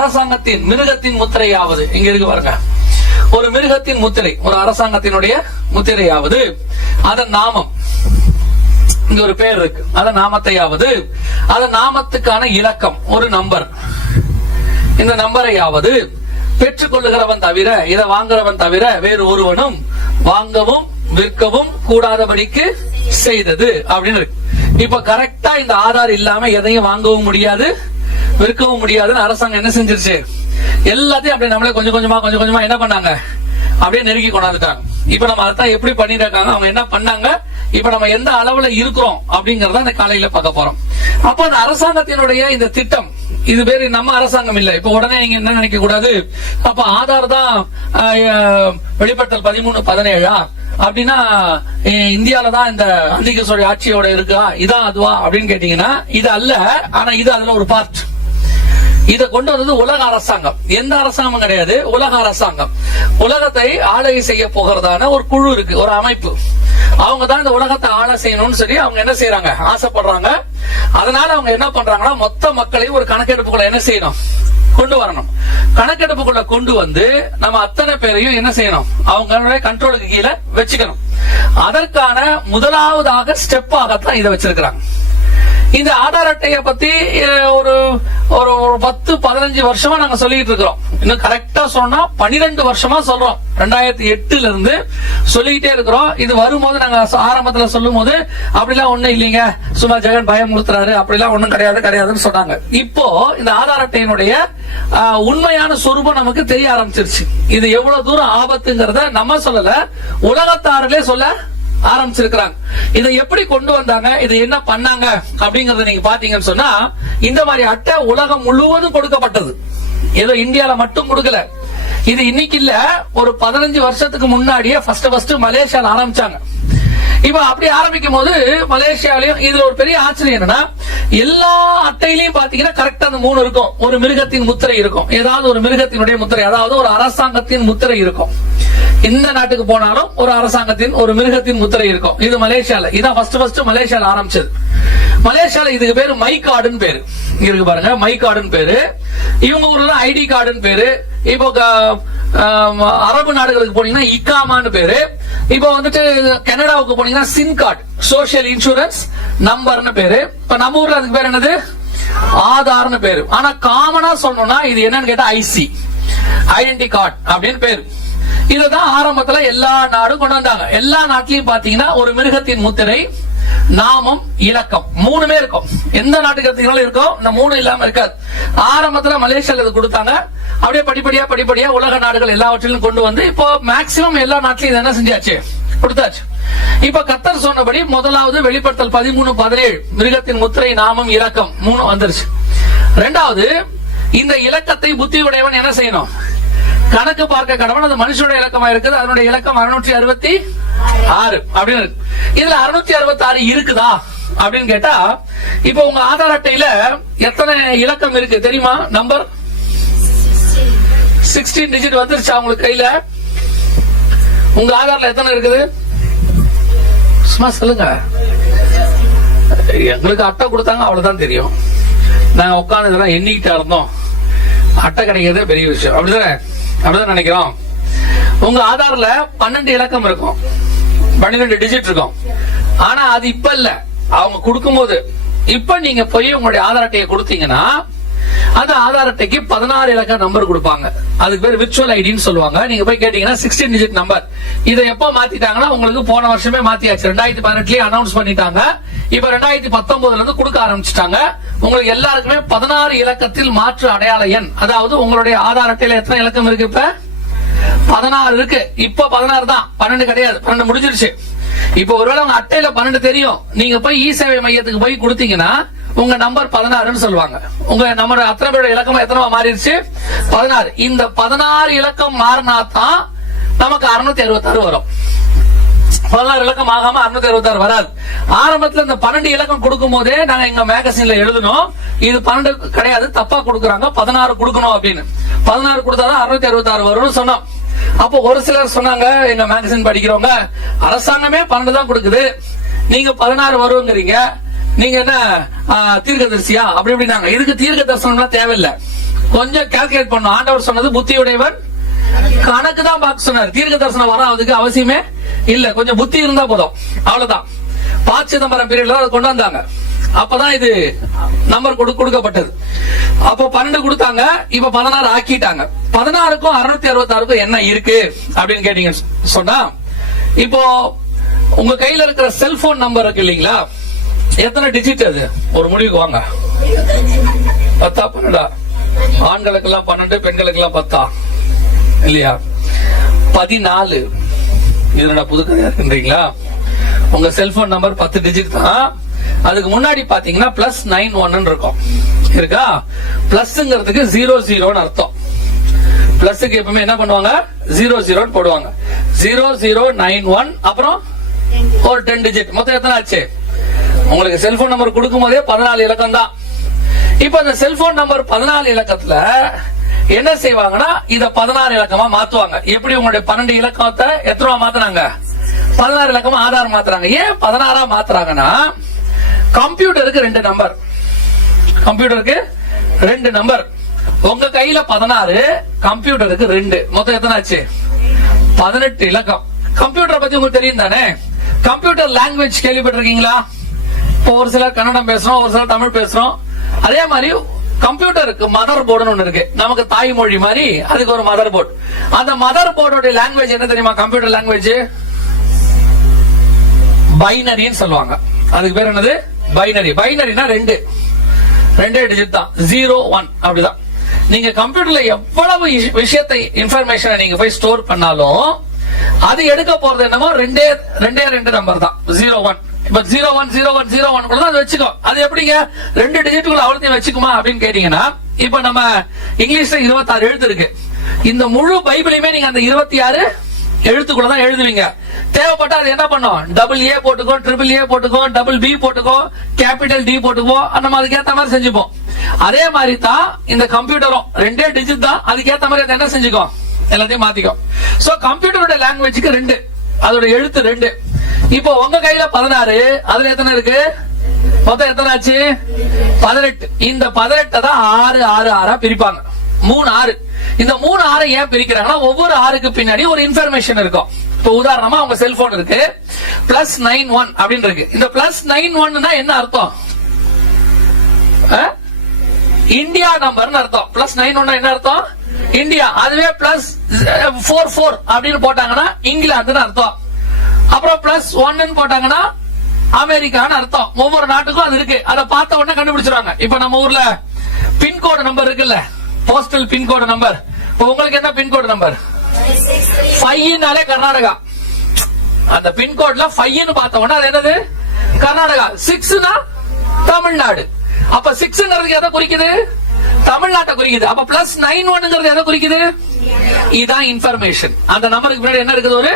அரசாங்கத்தின் மிருகத்தின் முத்திரையாவது, இங்க இருக்கு பாருங்க, ஒரு மிருகத்தின் முத்திரை, ஒரு அரசாங்கத்தினுடைய முத்திரையாவது, அதன் நாமம், இங்க ஒரு பேர் இருக்கு, அதன் நாமத்தையாவது, அதன் நாமத்துக்கான இலக்கம் ஒரு நம்பர், இந்த நம்பரையாவது பெற்றுக் கொள்ளுகிறவன் தவிர, இதை வாங்குறவன் தவிர வேறு ஒருவனும் வாங்கவும் விற்கவும் கூடாதபடிக்கு செய்தது அப்படின்னு இருக்கு. இப்ப கரெக்டா இந்த ஆதார் இல்லாம எதையும் வாங்கவும் முடியாது விற்கவும் முடியாதுன்னு அரசாங்கம் என்ன செஞ்சிருச்சு, எல்லாத்தையும் அப்படி நம்மளே கொஞ்சம் கொஞ்சமா என்ன பண்ணாங்க, அப்படியே நெருக்கி கொண்டாந்துட்டாங்க. இப்ப நம்ம அதான் எப்படி பண்ணிட்டு இருக்காங்க, அவங்க என்ன பண்ணாங்க, இப்ப நம்ம எந்த அளவுல இருக்கிறோம் அப்படிங்கறத இந்த காலையில பார்க்க போறோம். அப்ப அந்த அரசாங்கத்தினுடைய இந்த திட்டம், இது பேரு நம்ம அரசாங்கம் இல்ல. இப்ப உடனே நீங்க என்ன நினைக்க கூடாது, அப்ப ஆதார் தான் வெளிப்படுத்தல் 13-17 அப்படின்னா இந்தியால தான் இந்த அந்திகேஸ்வரி ஆட்சியோட இருக்கா, இதான் அதுவா அப்படின்னு கேட்டீங்கன்னா இது அல்ல. ஆனா இது அதுல ஒரு பார்ட். இதை கொண்டு வந்தது உலக அரசாங்கம், எந்த அரசாங்கம் கிடையாது, உலக அரசாங்கம். உலகத்தை ஆளுகை செய்ய போகிறதான ஒரு குழு இருக்கு, ஒரு அமைப்பு. அவங்க தான் இந்த உலகத்தை ஆள செய்யணும்னு சொல்லி அவங்க என்ன செய்யறாங்க, ஆசைப்படுறாங்க. அதனால அவங்க என்ன பண்றாங்கன்னா, மொத்த மக்களையும் ஒரு கணக்கெடுப்புக்குள்ள என்ன செய்யணும், கொண்டு வரணும். கணக்கெடுப்புக்குள்ள கொண்டு வந்து நம்ம அத்தனை பேரையும் என்ன செய்யணும், அவங்களுடைய கண்ட்ரோலுக்கு கீழே வச்சுக்கணும். அதற்கான முதலாவதாக ஸ்டெப்பாகத்தான் இதை வச்சிருக்கிறாங்க. இந்த ஆதார் அட்டையை பத்தி ஒரு 10-15 வருஷமா நாங்க சொல்லிட்டு இருக்கிறோம். இன்னும் கரெக்டா சொன்னா 12 வருஷமா சொல்றோம். 2008 இருந்து சொல்லிக்கிட்டே இருக்கிறோம். இது வரும்போது நாங்க ஆரம்பத்துல சொல்லும் போது அப்படிலாம் ஒண்ணும் இல்லைங்க, சும்மா ஜெகன் பயம் முழுத்துறாரு, அப்படிலாம் ஒண்ணும் கிடையாதுன்னு சொன்னாங்க. இப்போ இந்த ஆதார் அட்டையினுடைய உண்மையான சொரூபம் நமக்கு தெரிய ஆரம்பிச்சிருச்சு. இது எவ்வளவு தூரம் ஆபத்துங்கிறத நம்ம சொல்லல, உலகத்தாரிலே சொல்ல ஆரம்பிச்சிருக்கிறாங்க. இதை எப்படி கொண்டு வந்தாங்க, இதை என்ன பண்ணாங்க அப்படிங்கறத நீங்க பாத்தீங்கன்னு சொன்னா, இந்த மாதிரி அட்டை உலகம் முழுவதும் கொடுக்கப்பட்டது, ஏதோ இந்தியால மட்டும் கொடுக்கல. இது இன்னைக்கு இல்ல, ஒரு 15 வருஷத்துக்கு முன்னாடியே ஃபர்ஸ்ட் மலேசியால ஆரம்பிச்சாங்க. இப்ப அப்படி ஆரம்பிக்கும் போது மலேசியாலையும் இதுல ஒரு பெரிய ஆச்சரியம் என்னன்னா, எல்லா அட்டையிலையும் பாத்தீங்கன்னா கரெக்டா அந்த 3 இருக்கும். ஒரு மிருகத்தின் முத்திரை இருக்கும், ஏதாவது ஒரு மிருகத்தினுடைய முத்திரை, அதாவது ஒரு அரசாங்கத்தின் முத்திரை இருக்கும். எந்த நாட்டுக்கு போனாலும் ஒரு அரசாங்கத்தின் ஒரு மிருகத்தின் முத்திரை இருக்கும். இது மலேசியால, இதான் ஃபர்ஸ்ட் மலேசியால ஆரம்பிச்சது. மலேசியால இதுக்கு பேரு மை கார்டுன்னு பேரு, இருக்கு பாருங்க, மை கார்டுன்னு பேரு. இவங்க ஊர்ல ஐடி கார்டுன்னு பேரு. இப்போ அரபு நாடுகளுக்கு போனீங்கன்னா இக்காமான்னு பேரு. இப்போ வந்துட்டு கனடாவுக்கு போனீங்கன்னா சின் கார்டு, சோசியல் இன்சூரன்ஸ் நம்பர்னு பேரு. இப்ப நம்ம ஊர்ல அதுக்கு பேர் என்னது, ஆதார்னு பேரு. ஆனா காமனா சொல்லணும்னா இது என்னன்னு கேட்டா ஐசி, ஐடென்டி கார்டு அப்படின்னு பேரு. இதுதான் ஆரம்பத்துல எல்லா நாடும் கொண்டு வந்தாங்க. எல்லா நாட்டிலையும் பாத்தீங்கன்னா ஒரு மிருகத்தின் முத்திரை, நாமம், இலக்கம் 3மே இருக்கும். எந்த நாட்டுக்கு இருக்கும், இந்த 3 இல்லாம இருக்காது. ஆரம்பத்துல மலேசியால இது கொடுத்தாங்க. அப்படியே படிப்படியா உலக நாடுகள் எல்லாவற்றிலும் கொண்டு வந்து இப்போ மேக்சிமம் எல்லா நாட்டிலும் இது என்ன செஞ்சாச்சு, கொடுத்தாச்சு. இப்ப கத்தர் சொன்னபடி முதலாவது வெளிப்படுத்தல் 13-17 மிருகத்தின் முத்திரை, நாமம், இலக்கம் 3 வந்துருச்சு. ரெண்டாவது, இந்த இலக்கத்தை புத்தி உடையவன் என்ன செய்யணும், கணக்கு பார்க்க கடவுள். அது மனுஷனுடைய இலக்கமா இருக்குது, அதனுடைய இலக்கம் 666 அப்படின்னு இருக்கு. இதுல 666 இருக்குதா அப்படின்னு கேட்டா, இப்ப உங்க ஆதார் அட்டையில எத்தனை இலக்கம் இருக்கு தெரியுமா, நம்பர் 16 டிஜிட் வந்துருச்சா உங்களுக்கு கையில? உங்க ஆதார்ல எத்தனை இருக்குது சும்மா சொல்லுங்க. எங்களுக்கு அட்டை கொடுத்தாங்க, அவ்வளவுதான் தெரியும். நாங்க உட்கார்ந்து இதெல்லாம் எண்ணிக்கிட்டா இருந்தோம். அட்டை கிடைக்கிறதே பெரிய விஷயம், அப்படிதான் நினைக்கிறோம். உங்க ஆதார்ல 12 இலக்கம் இருக்கும், 12 டிஜிட் இருக்கும். ஆனா அது இப்ப இல்ல, அவங்க கொடுக்கும் போது. இப்ப நீங்க போய் உங்களுடைய ஆதார் அட்டையை கொடுத்தீங்கன்னா அந்த ஆதார் அட்டைக்கு 16 இலக்க நம்பர் கொடுப்பாங்க. அதுக்கு பேர் விர்ச்சுவல் ஐடின்னு சொல்லுவாங்க. நீங்க போய் கேட்டீங்கன்னா 16 டிஜிட் நம்பர். இதை எப்போ மாத்திட்டாங்கன்னா, உங்களுக்கு போன வருஷமே மாத்தியாச்சு. 2018 அனௌன்ஸ் பண்ணிட்டாங்க. இப்ப 2019 இருந்து கொடுக்க ஆரம்பிச்சுட்டாங்க. உங்களுக்கு எல்லாருக்குமே 16 இலக்கத்தில் மாற்று அடையாள எண், அதாவது உங்களுடைய ஆதார் அட்டையில எத்தனை இலக்கம் இருக்கு, இப்ப 16 இருக்கு. இப்ப 16 தான், 12 கிடையாது, 12 முடிஞ்சிருச்சு. இப்ப ஒருவேளை உங்க அட்டையில 12 தெரியும், நீங்க போய் இ சேவை மையத்துக்கு போய் கொடுத்தீங்கன்னா உங்க நம்பர் 16ன்னு சொல்லுவாங்க. உங்க நம்ம அத்தனை பேரோட இலக்கம் எத்தனை மாறிடுச்சு, 16. இந்த 16 இலக்கம் மாறினா தான் நமக்கு 666 வரும். 16 இலக்கம் ஆகாம 666 வராது. ஆரம்பத்துல இந்த 12 இலக்கம் கொடுக்கும் போதே நாங்க எங்க மேகசின்ல எழுதணும், இது 12 கிடையாது, தப்பா கொடுக்கறாங்க, 16 கொடுக்கணும் அப்படின்னு. 16 கொடுத்தாதான் 666 வரும்னு சொன்னோம். அப்போ ஒரு சிலர் சொன்னாங்க, எங்க மேகசின் படிக்கிறவங்க, அரசாங்கமே 12 தான் கொடுக்குது, நீங்க 16 வருங்கிறீங்க, நீங்க என்ன தீர்க்கதரிசியா அப்படி இப்படினாங்க. இதுக்கு தீர்க்க தரிசனம்லாம் தேவையில்லை, கொஞ்சம் கால்குலேட் பண்ணும். ஆண்டவர் சொன்னது புத்தியுடையவன் கணக்கு தான் பார்க்க சொன்னார். தீர்க்க தரிசனம் வராதுக்கு அவசியமே இல்ல, கொஞ்சம் புத்தி இருந்தா போதும், அவ்வளவுதான். ப. சிதம்பரம் பீரியட்ல அதை கொண்டு வந்தாங்க. அப்பதான் இது நம்பர் கொடுக்கப்பட்டது. அப்போ 12 கொடுத்தாங்க, இப்ப 16 ஆக்கிட்டாங்க. 16க்கும் 666க்கும் என்ன இருக்கு அப்படின்னு கேட்டீங்க சொன்னா, இப்போ உங்க கையில இருக்கிற செல்போன் நம்பர் இருக்கு இல்லீங்களா, எத்தனை டிஜிட் அது? ஒரு முடிவுக்கு வாங்க. 10 12? ஆண்களுக்கெல்லாம் 12, பெண்களுக்கெல்லாம் 10 இல்லையா? 14. இது புது கதையா இருக்குன்றீங்களா? உங்க செல்போன் நம்பர் 10 டிஜிட் தான். அதுக்கு முன்னாடி பாத்தீங்கன்னா +91 இருக்கும், இருக்கா? பிளஸ்ங்கிறதுக்கு 00 அர்த்தம். பிளஸ்க்கு எப்பவுமே என்ன பண்ணுவாங்க, 00 போடுவாங்க. 0091, அப்புறம் ஒரு 10 டிஜிட். மொத்தம் எத்தனை ஆச்சு? உங்களுக்கு செல்போன் நம்பர் கொடுக்கும் போதே 14 இலக்கம் தான். இப்ப இந்த செல்போன் நம்பர் 14 இலக்கத்துல என்ன செய்வாங்கன்னா, இத 16 இலக்கமா மாத்துவாங்க. எப்படி உங்களுடைய 12 இலக்கத்தை எத்தனை மாத்துறாங்க? 16 இலக்கமா ஆதார் மாத்துறாங்க. ஏன் 16 மாத்துறாங்கன்னா, கம்ப்யூட்டருக்கு 2 நம்பர், கம்ப்யூட்டருக்கு 2 நம்பர். உங்க கையில 16, கம்ப்யூட்டருக்கு 2, மொத்தம் எத்தனை ஆச்சு? 18 இலக்கம். கம்ப்யூட்டரை பத்தி உங்களுக்கு தெரியும் தானே? கம்ப்யூட்டர் லாங்குவேஜ் கேள்விப்பட்டிருக்கீங்களா? இப்போ ஒரு சிலர் கன்னடம் பேசுறோம், ஒரு சிலர் தமிழ் பேசுறோம். அதே மாதிரி கம்ப்யூட்டருக்கு மதர் போர்டுன்னு ஒண்ணு இருக்கு, நமக்கு தாய்மொழி மாதிரி அதுக்கு ஒரு மதர் போர்டு. அந்த மதர் போர்டோட லாங்குவேஜ் என்ன தெரியுமா? கம்ப்யூட்டர் லாங்குவேஜ் பைனரின்னு சொல்லுவாங்க. அதுக்கு பேர் என்னது? பைனரி. பைனரினா 2 டிஜிட் தான், 0 1 அப்படிதான். நீங்க கம்ப்யூட்டர்ல எவ்வளவு விஷயத்தை இன்ஃபர்மேஷனை நீங்க போய் ஸ்டோர் பண்ணாலும் அது எடுக்க போறது என்னமோ 2 நம்பர் தான், 01. இப்ப 010101 கூட தான் வச்சுக்கோ. அது எப்படிங்க 2 டிஜிட்டுக்குள்ள அவ்வளோத்தையும் வச்சுக்குமா அப்படின்னு கேட்டீங்கன்னா, இப்ப நம்ம இங்கிலீஷ்ல 26 எழுத்து இருக்கு. இந்த முழு பைபிளையுமே நீங்க அந்த 26 எழுத்துக்குள்ள தான் எழுதுவீங்க. தேவைப்பட்டா அது என்ன பண்ணும், AA போட்டுக்கோ, AAA போட்டுக்கோ, BB போட்டுக்கோ, கேபிட்டல் D போட்டுக்கோ, நம்ம அதுக்கேற்ற மாதிரி செஞ்சுப்போம். அதே மாதிரி தான் இந்த கம்ப்யூட்டரும் 2 டிஜிட் தான், அதுக்கேற்ற மாதிரி அதை என்ன செஞ்சுக்கோ, எல்லாத்தையும் மாத்திக்கோ. சோ கம்ப்யூட்டரோட லாங்குவேஜுக்கு 2, அதோட எழுத்து 2. இப்போ உங்க கையில 16, அதுல எத்தனை இருக்கு? மொத்தம் எத்தனை ஆச்சு? 18. இந்த 18 தான் 6 6 6 பிரிப்பாங்க. 3 6. இந்த 3 6 ஏன் பிரிக்கிறாங்கன்னா, ஒவ்வொரு 6க்கு பின்னாடி ஒரு இன்ஃபர்மேஷன் இருக்கும். இப்போ உதாரணமா உங்க செல்போன் இருக்கு, +91 அப்படின்னு இருக்கு. இந்த +91 என்ன அர்த்தம்? இந்தியா நம்பர்னு அர்த்தம். +91 என்ன அர்த்தம்? இந்தியா. அதுவே +44 அப்படின்னு போட்டாங்கன்னா இங்கிலாந்துன்னு அர்த்தம். அப்புறம் +1 போட்டாங்கன்னா அமெரிக்கான்னு அர்த்தம். ஒவ்வொரு நாட்டுக்கும் அது இருக்கு. அதை பார்த்த உடனே கண்டுபிடிச்சிருவாங்க. இப்ப நம்ம ஊர்ல பின்கோடு நம்பர் இருக்குல்ல, போஸ்டல் பின்கோடு நம்பர். உங்களுக்கு என்ன பின்கோடு நம்பர்? 5னாலே கர்நாடகா. அந்த பின்கோட்ல 5ன்னு பார்த்த உடனே அது என்னது? கர்நாடகா. 6னா தமிழ்நாடு. அப்ப 6ங்கிறது எதை குறிக்குது? தமிழ்நாட்டை குறிக்குது. அப்ப +91 எதை குறிக்குது? இதுதான் இன்ஃபர்மேஷன். அந்த நம்பருக்கு பின்னாடி என்ன இருக்குது? ஒரு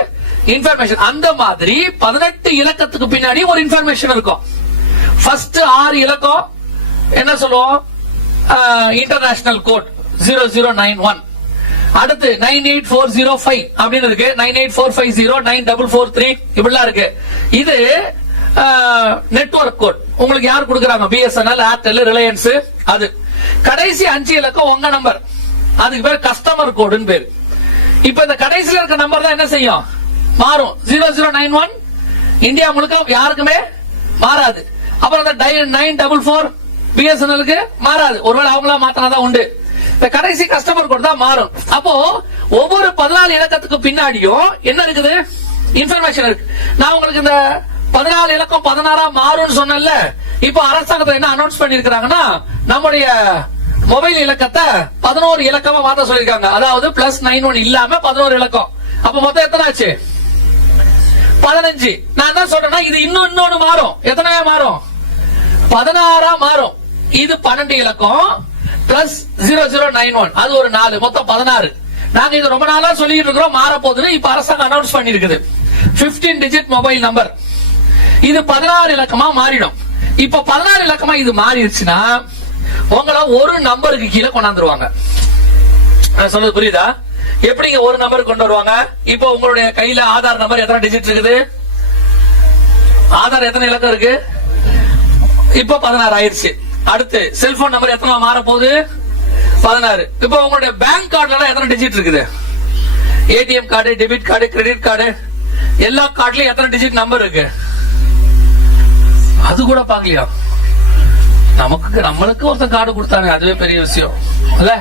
இன்ஃபர்மேஷன். அந்த மாதிரி 18 இலக்கத்துக்கு பின்னாடி ஒரு இன்ஃபர்மேஷன் இருக்கும். ஃபர்ஸ்ட் 6 இலக்கம் என்ன சொல்லுவோம்? International code 0091. அடுத்து 98405 அப்படின்னு இருக்கு, 98450, 9443 இப்படிலாம் இருக்கு. இது நெட்வொர்க் கோட். உங்களுக்கு யார் கொடுக்கறாங்க? BSNL, Airtel, Reliance. அது கடைசி 5 இலக்கம் உங்க நம்பர், அதுக்கு பேர் கஸ்டமர் கோடுன்னு பேரு. இப்ப இந்த கடைசியில் இருக்க நம்பர் தான் என்ன செய்யும்? மாறும். 0091 இந்தியா முழுக்க யாருக்குமே மாறாது. அப்புறம் 944 BSNLக்கு மாறாது. ஒருவேளை அவங்களா மாத்தினாதான் உண்டு. இந்த கடைசி கஸ்டமர் கோட் தான் மாறும். அப்போ ஒவ்வொரு 14 இலக்கத்துக்கு பின்னாடியும் என்ன இருக்குது? இன்ஃபர்மேஷன் இருக்கு. நான் உங்களுக்கு இந்த 14 இலக்கம் 16 மாறும்னு சொன்னேன்ல. இப்போ அரசாங்கத்தில் என்ன அனௌன்ஸ் பண்ணிருக்காங்கன்னா, நம்முடைய மொபைல் இலக்கத்தை 11 இலக்கமா மாத்த சொல்லிருக்காங்க. அதாவது +91 இல்லாம 11 இலக்கம். அப்ப மொத்தம் எத்தனை ஆச்சு? 15. நான் என்ன சொல்றேன்னா, இது இன்னொன்னு மாறும். எத்தனை மாறும்? 16 மாறும். இது 12 இலக்கம் +0091, அது ஒரு 4, மொத்தம் 16. நாங்க இது ரொம்ப நாளா சொல்லிட்டு இருக்கிறோம், மாற போகுதுன்னு இப்ப அரசாங்கம் அனௌன்ஸ் பண்ணிருக்குது. 15 digit mobile number. இது 16 இலக்கமா மாறிடும். இப்ப 16 இலக்கமா இது மாறிடுச்சுன்னா உங்களை ஒரு நம்பருக்கு கீழே கொண்டாந்துருவாங்க. சொல்றது புரியுதா? எப்படிங்க ஒரு நம்பர் கொண்டு வருவாங்க? இப்போ உங்களுடைய கையில ஆதார் நம்பர் எத்தனை டிஜிட் இருக்குது? ஆதார் எத்தனை இலக்கம் இருக்கு? இப்ப 16 ஆயிருச்சு. அடுத்து செல்போன் நம்பர் எத்தனை மாற போகுது? 16. இப்ப உங்களுடைய பேங்க் கார்டுல எத்தனை டிஜிட் இருக்குது? ATM card, debit card, credit card, எல்லா கார்டுலயும் எத்தனை டிஜிட் நம்பர் இருக்கு? அது கூட பாக்கலையா? நம்மளுக்கு ஒருத்தன் கார்டு கொடுத்தாங்க, அதுவே பெரிய விஷயம் இல்ல?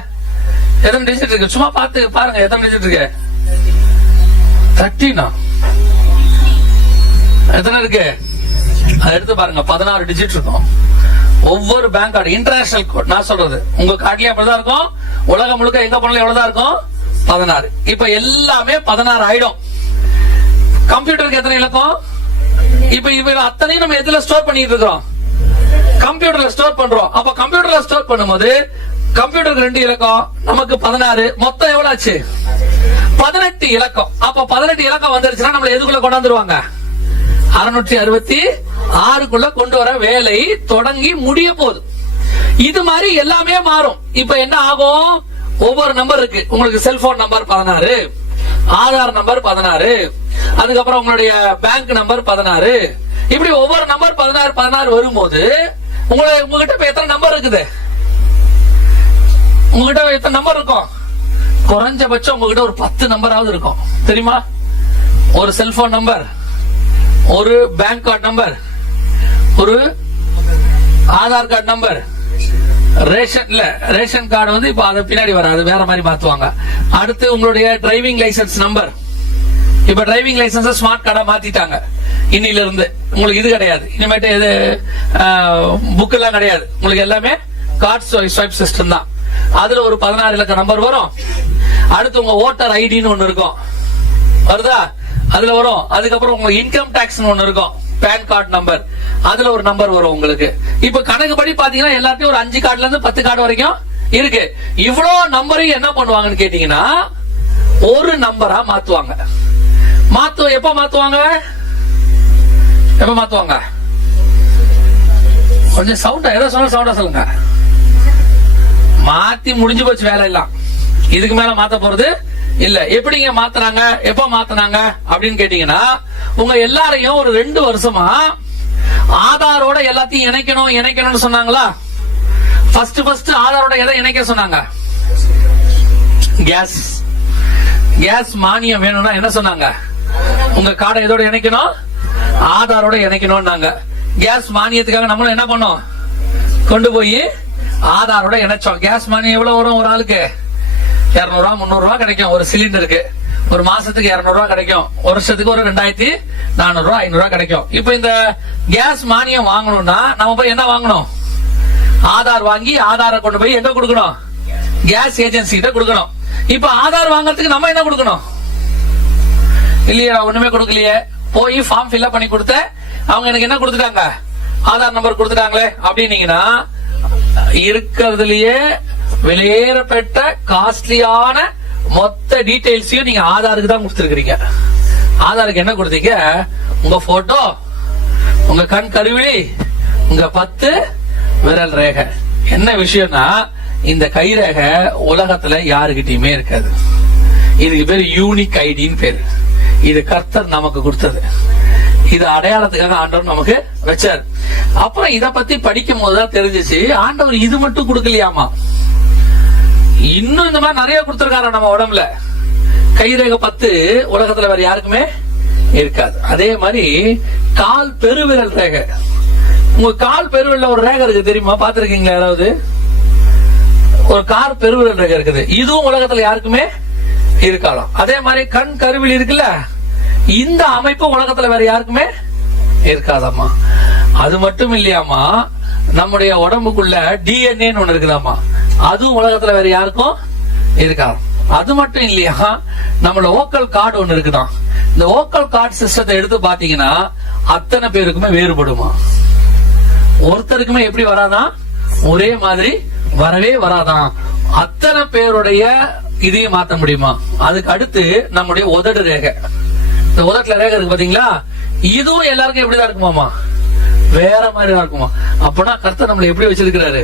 எத்தனை டிஜிட் இருக்கு? சும்மா பார்த்து பாருங்க, எத்தனை டிஜிட் இருக்கு? 13. எத்தனை இருக்கு? அதை எடுத்து பாருங்க, 16 டிஜிட் இருக்கும். ஒவ்வொரு பேங்க் கார்டு இன்டர்நேஷனல் கோட் நான் சொல்றது, உங்க கார்டுலயும் அப்படிதான் இருக்கும். உலகம் முழுக்க எங்க போனாலும் எவ்வளவுதான் இருக்கும்? 16. இப்ப எல்லாமே 16 ஆயிடும். கம்ப்யூட்டருக்கு எத்தனை இலக்கம்? இப்ப அத்தனையும் நம்ம எதுல ஸ்டோர் பண்ணிட்டு இருக்கிறோம்? கம்ப்யூட்டர்ல ஸ்டோர் பண்றோம். அப்ப கம்ப்யூட்டர்ல ஸ்டோர் பண்ணும்போது கம்ப்யூட்டருக்கு 2 இலக்கம், நமக்கு 16, மொத்தம் எவ்வளவு ஆச்சு? 18 இலக்கம். அப்ப 18 இலக்கம் வந்துருச்சுன்னா நம்மள எதுக்குள்ள கொண்டாந்துருவாங்க? 666க்குள்ள கொண்டு வர வேலை தொடங்கி முடிய போகுது. இது மாதிரி எல்லாமே மாறும். இப்ப என்ன ஆகும்? ஒவ்வொரு நம்பர் இருக்கு. உங்களுக்கு செல்போன் நம்பர் 16, ஆதார் நம்பர் 16, அதுக்கப்புறம் உங்களுடைய பேங்க் நம்பர் 16, இப்படி ஒவ்வொரு நம்பர் 16 வரும்போது உங்ககிட்ட இப்ப எத்தனை நம்பர் இருக்குது? உங்ககிட்ட எத்தனை நம்பர் இருக்கும்? குறைஞ்சபட்சம் உங்ககிட்ட ஒரு 10 நம்பராவது இருக்கும். தெரியுமா? ஒரு செல்போன் நம்பர், ஒரு பேங்க் கார்டு நம்பர், ஒரு Aadhaar card number, ration card வந்து இப்ப அது பின்னாடி வராது, வேற மாதிரி மாத்துவாங்க. அடுத்து உங்களுடைய டிரைவிங் லைசன்ஸ் நம்பர். இப்ப டிரைவிங் லைசன்ஸ் ஸ்மார்ட் கார்டா மாத்திட்டாங்க. இன்னில இருந்து உங்களுக்கு இது கிடையாது. இனிமேட்டு இது புக் எல்லாம் கிடையாது. உங்களுக்கு எல்லாமே கார்டு ஸ்வைப் சிஸ்டம் தான். அதுல ஒரு 16 இலக்க நம்பர் வரும். அடுத்து உங்க ஓட்டர் ஐடின்னு ஒண்ணு இருக்கும், வருதா? அதுல வரும். அதுக்கப்புறம் உங்க இன்கம் டாக்ஸ் ஒண்ணு இருக்கும், பேன் கார்டு நம்பர், அதுல ஒரு நம்பர் வரும் உங்களுக்கு. இப்ப கணக்கு படி பாத்தீங்கன்னா எல்லாத்தையும் ஒரு 5 கார்டுல இருந்து 10 கார்டு வரைக்கும் இருக்கு. இவ்வளவு நம்பரையும் என்ன பண்ணுவாங்கன்னு கேட்டீங்கன்னா ஒரு நம்பரா மாத்துவாங்க. எப்ப மாத்துவாங்க? கொஞ்சம் சவுண்டா, ஏதோ சவுண்டா சொல்லுங்க. மாத்தி முடிஞ்சு போச்சு வேலை எல்லாம். இதுக்கு மேல மாத்த போறது இல்ல. எப்படிங்க மாத்துறாங்க, எப்ப மாத்துனாங்க அப்படின்னு கேட்டீங்கன்னா, உங்க எல்லாரையும் ஒரு 2 வருஷமா ஆதாரோட எல்லாத்தையும் இணைக்கணும்னு சொன்னாங்களா? ஃபர்ஸ்ட் ஆதாரோட எதை இணைக்க சொன்னாங்க? கேஸ் மானியம் வேணும்னா என்ன சொன்னாங்க? உங்க கார்டை எதோட இணைக்கணும்? ஆதாரோட இணைக்கணும்னாங்க. கேஸ் மானியத்துக்காக நம்மளும் என்ன பண்ணோம்? கொண்டு போய் ஆதாரோட இணைச்சோம். கேஸ் மானியம் எவ்வளவு வரும்? ஒரு ஆளுக்கு 200 ரூபா 300 ரூபா கிடைக்கும் ஒரு சிலிண்டருக்கு. ஒரு மாசத்துக்கு 200 ரூபா கிடைக்கும். வருஷத்துக்கு ஒரு 2400 ரூபா 500 ரூபா கிடைக்கும். இப்ப இந்த கேஸ் மானியம் வாங்கணும்னா நம்ம போய் என்ன வாங்கணும்? ஆதார் வாங்கி ஆதாரை கொண்டு போய் எங்க கொடுக்கணும்? கேஸ் ஏஜென்சி கிட்ட கொடுக்கணும். இப்ப ஆதார் வாங்கறதுக்கு நம்ம என்ன கொடுக்கணும்? இல்லையா, ஒண்ணுமே கொடுக்கலையே. போய் ஃபார்ம் ஃபில் பண்ணி கொடுத்த அவங்க எனக்கு என்ன கொடுத்துட்டாங்க? ஆதார் நம்பர் கொடுத்துட்டாங்களே அப்படின்னீங்கன்னா, இருக்கிறதுலயே வெளியேறப்பட்ட காஸ்ட்லியான மொத்த டீடைல்ஸையும் நீங்க ஆதாருக்கு தான் கொடுத்துருக்கீங்க. ஆதாருக்கு என்ன கொடுத்தீங்க? உங்க போட்டோ, உங்க கண் கருவிழி, உங்க 10 விரல் ரேகை. என்ன விஷயம்னா, இந்த கை ரேகை உலகத்துல யாருகிட்டயுமே இருக்காது. இதுக்கு பேரு யூனிக் ஐடின்னு பேரு. இது கர்த்தர் நமக்கு கொடுத்தது. இது அடையாளத்துக்காக ஆண்டவர் நமக்கு வச்சார். அப்புறம் இத பத்தி படிக்கும் போதுதான் தெரிஞ்சிச்சு, ஆண்டவர் இது மட்டும் கொடுக்கலையாமா, இன்னும் இந்த மாதிரி நிறைய கொடுத்திருக்காரு நம்ம உடம்புல. கைரேகை 10 உலகத்துல வேற யாருக்குமே இருக்காது. அதே மாதிரி கால் பெருவிரல் ரேகை. உங்க கால் பெருவிரல்ல ஒரு ரேகை இருக்கு, தெரியுமா? பாத்திருக்கீங்களா யாராவது? ஒரு கால் பெருவிரல் ரேகை இருக்குது. இதுவும் உலகத்துல யாருக்குமே இருக்கலாம். அதே மாதிரி கண் கருவில் இருக்குல்ல, இந்த அமைப்பு உலகத்துல வேற யாருக்குமே இருக்காதாமா. அது மட்டும் இல்லையாமா, நம்முடைய உடம்புக்குள்ள டிஎன்ஏ ஒண்ணு இருக்குதாமா, அதுவும் உலகத்துல வேற யாருக்கும் இருக்காது. அது மட்டும் இல்லையா, நம்மள ஓக்கல் கார்டு ஒண்ணு இருக்குதான். இந்த ஓக்கல் கார்டு சிஸ்டத்தை எடுத்து பாத்தீங்கன்னா அத்தனை பேருக்குமே வேறுபடுமா. ஒருத்தருக்குமே எப்படி வராதான், ஒரே மாதிரி வரவே வராதான். அத்தனை பேருடைய இதையும் மாத்த முடியுமா? அதுக்கு அடுத்து நம்முடைய உதடு ரேகை. இந்த உதட்டுல ரேகை இருக்கு பாத்தீங்களா, இதுவும் எல்லாருக்கும் எப்படிதான் இருக்குமாமா, வேற மாதிரி தான் இருக்குமா. அப்பனா கர்த்தர் நம்மளை எப்படி வச்சிருக்கிறாரு?